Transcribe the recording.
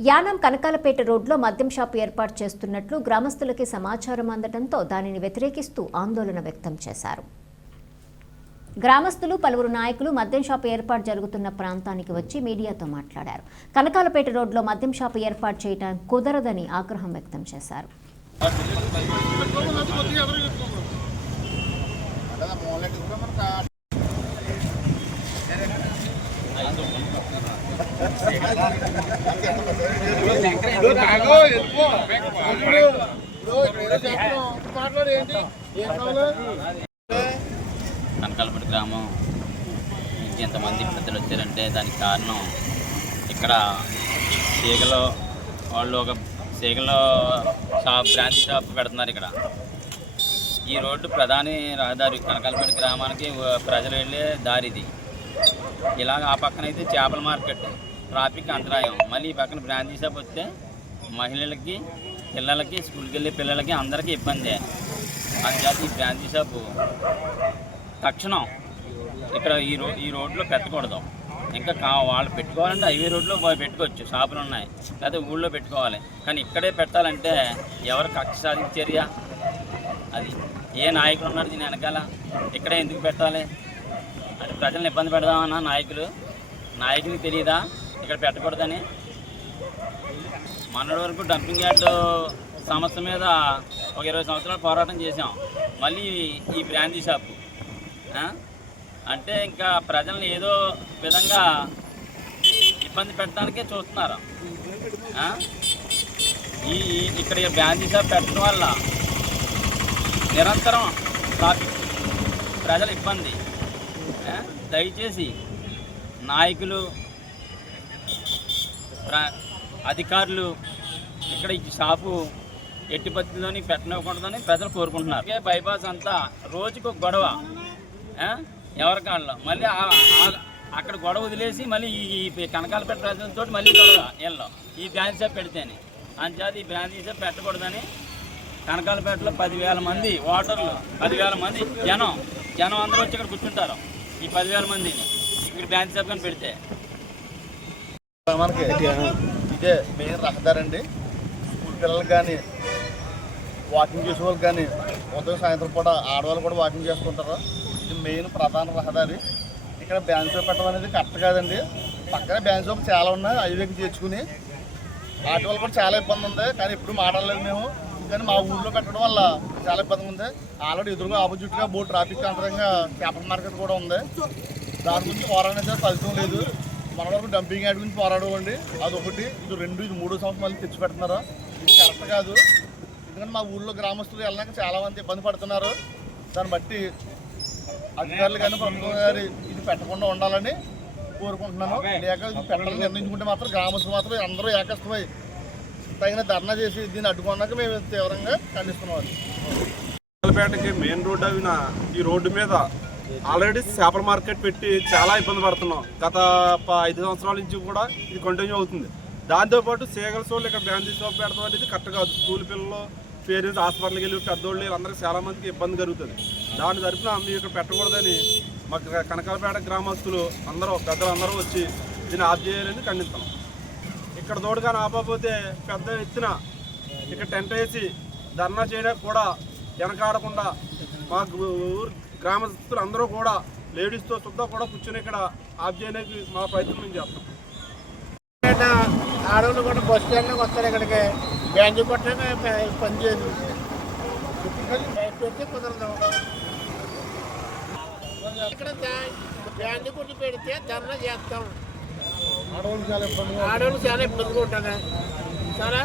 యానం కనకాలపేట రోడ్లో మద్యం షాపు ఏర్పాటు చేస్తున్నట్లు గ్రామస్తులకి సమాచారం అందడంతో దానిని వ్యతిరేకిస్తూ ఆందోళన వ్యక్తం చేశారు గ్రామస్తులు పలువురు నాయకులు మద్యం షాపు ఏర్పాటు జరుగుతున్న ప్రాంతానికి వచ్చి మీడియాతో మాట్లాడారు కనకాలపేట రోడ్లో మద్యం షాపు ఏర్పాటు చేయడం కుదరదని ఆగ్రహం వ్యక్తం చేశారు కనకాలపల్లి గ్రామం. నుంచి ఎంతమంది పెద్దలు వచ్చారంటే దానికి కారణం ఇక్కడ సీగలో వాళ్ళు ఒక సీగలో షాప్ బ్రాంచ్ షాప్ పెడుతున్నారు ఇక్కడ. ఈ రోడ్డు ప్రధాని రహదారి కనకాలపల్లి గ్రామానికి ప్రజలు వెళ్ళే దారి ఇది. ఇలాగ ఆ పక్కన అయితే చేపల మార్కెట్ ట్రాఫిక్ అంతరాయం. మళ్ళీ ఈ పక్కన బ్రాంచీ షాప్ వస్తే మహిళలకి పిల్లలకి స్కూల్కి వెళ్ళే పిల్లలకి అందరికీ ఇబ్బందే. అందుచేత ఈ బ్రాంచీ షాపు. తక్షణం ఇక్కడ ఈ రో ఈ రోడ్లో పెట్టకూడదు. ఇంకా కా వాళ్ళు పెట్టుకోవాలంటే హైవే రోడ్లో పెట్టుకోవచ్చు షాపులు ఉన్నాయి. లేకపోతే ఊళ్ళో పెట్టుకోవాలి. కానీ ఇక్కడే పెట్టాలంటే ఎవరు కక్ష సాధించర్యా అది ఏ నాయకులు ఉన్నారు దీని వెనకాల? ఇక్కడే ఎందుకు పెట్టాలి? అంటే ప్రజల్ని ఇబ్బంది పెడదామన్నా నాయకులు? నాయకులకు తెలియదా ఇక్కడ పెట్టకూడదని? మొన్నటి వరకు డంపింగ్ యార్డ్ సమస్య మీద ఒక ఇరవై సంవత్సరాలు పోరాటం చేసాం మళ్ళీ ఈ బ్రాంచీ షాపు అంటే ఇంకా ప్రజల్ని ఏదో విధంగా ఇబ్బంది పెట్టడానికే చూస్తున్నారు. ఈ ఇక్కడ ఈ బ్రాంచీ షాప్ పెట్టడం వల్ల నిరంతరం ట్రాఫిక్ ప్రజల ఇబ్బంది. దయచేసి నాయకులు ప్ర- అధికారులు ఇక్కడ ఈ షాపు ఎట్టి పద్ధతిలోని పెట్టనివ్వకూడదని ప్రజలు కోరుకుంటున్నారు. ఇదే బైపాస్ అంతా రోజుకు గొడవ ఎవరి కాళ్ళు మళ్ళీ అక్కడ గొడవ వదిలేసి మళ్ళీ ఈ కనకాల కనకాలపేట మళ్ళీ గొడవ వీళ్ళు ఈ బ్రాంచ్ షాప్ పెడితేనే. అంచేత ఈ బ్రాంచ్ షాప్ పెట్టకూడదని కనకాలపేటలో పదివేల మంది ఓటర్లు పదివేల మంది జనం జనం అందరూ వచ్చి ఇక్కడ కూర్చుంటారు. ఈ పదివేల మందిని ఇక్కడ బ్రాంచ్ షాప్ కానీ పెడితే. మనకి ఇదే మెయిన్ రహదారి అండి. స్కూల్ పిల్లలకు కానీ వాకింగ్ చేసే వాళ్ళకి కానీ ఉదయం సాయంత్రం కూడా ఆడవాళ్ళు కూడా వాకింగ్ చేసుకుంటారు ఇది మెయిన్ ప్రధాన రహదారి. ఇక్కడ బ్యాన్ షాప్ పెట్టడం అనేది కరెక్ట్ కాదండి. పక్కనే బ్యాన్ షాప్ చాలా ఉన్నాయి హైవేకి చేర్చుకుని. వాటి వల్ల కూడా చాలా ఇబ్బంది ఉంది కానీ ఎప్పుడు మాట్లాడలేదు మేము. కానీ మా ఊళ్ళో పెట్టడం వల్ల చాలా ఇబ్బందిగా ఉంది. ఆల్రెడీ ఎదురుగా ఆపోజిట్గా బోర్డు ట్రాఫిక్ అంతరంగా చేపల మార్కెట్ కూడా ఉంది. దాని గురించి పోరాడే ఫలితం లేదు. మన వరకు డంపింగ్ యార్డ్ గురించి పోరాడమండి అది ఒకటి ఇది రెండు ఇది మూడో సంవత్సరం మళ్ళీ తెచ్చి పెడుతున్నారు? ఇది కరెక్ట్ కాదు. ఎందుకంటే మా ఊళ్ళో గ్రామస్తులు వెళ్ళడానికి చాలా మంది ఇబ్బంది పడుతున్నారు. దాన్ని బట్టి అధికారులు కానీ ప్రభుత్వం గారి ఇది పెట్టకుండా ఉండాలని కోరుకుంటున్నాను. లేక ఇది పెట్టాలని నిర్ణయించుకుంటే మాత్రం గ్రామస్తులు మాత్రం అందరూ ఏకస్థమై తగిన ధర్నా చేసి దీన్ని అడ్డుకున్నాక మేము తీవ్రంగా ఖండిస్తున్నాం. పేటకి మెయిన్ రోడ్ అయిన ఈ రోడ్డు మీద ఆల్రెడీ చేపల మార్కెట్ పెట్టి చాలా ఇబ్బంది పడుతున్నాం. గత ప- ఐదు సంవత్సరాల నుంచి కూడా ఇది కంటిన్యూ అవుతుంది. దాంతోపాటు సేగల సోళ్ళు ఇక్కడ బ్రాంచీ షాప్ పెడతాం అనేది కరెక్ట్ కాదు. స్కూల్ పిల్లలు పేరెంట్స్ హాస్పిటల్కి వెళ్ళి పెద్దోళ్ళు అందరికీ చాలా మందికి ఇబ్బంది కలుగుతుంది. దాని తరఫున మీరు ఇక్కడ పెట్టకూడదని మాకు కనకాలపేట గ్రామస్తులు అందరూ పెద్దలు అందరూ వచ్చి దీన్ని ఆఫ్ చేయాలని ఖండిస్తాం. ఇక్కడ తోడుగా ఆపకపోతే పెద్ద ఎత్తున ఇక్కడ టెంట్ వేసి ధర్నా చేయడానికి కూడా వెనకాడకుండా మా ఊరు గ్రామస్తులు అందరూ కూడా లేడీస్తో చుట్టూ కూడా కూర్చొని ఇక్కడ ఆఫ్ చేయడానికి మా ప్రయత్నం మేము చేస్తాం. ఆడవాళ్ళు కూడా బస్ స్టాండ్లోకి వస్తారు ఇక్కడికి. బ్యాంకు కొట్టడానికి పని చేయదు. పెడితే కుదరదు. ఇక్కడ బ్యాంకు కొట్టి పెడితే ధర్నా చేస్తాం. ఆడవాళ్ళు చాలా ఇబ్బంది ఆడవాళ్ళు చాలా ఇబ్బందిగా ఉంటుంది. చాలా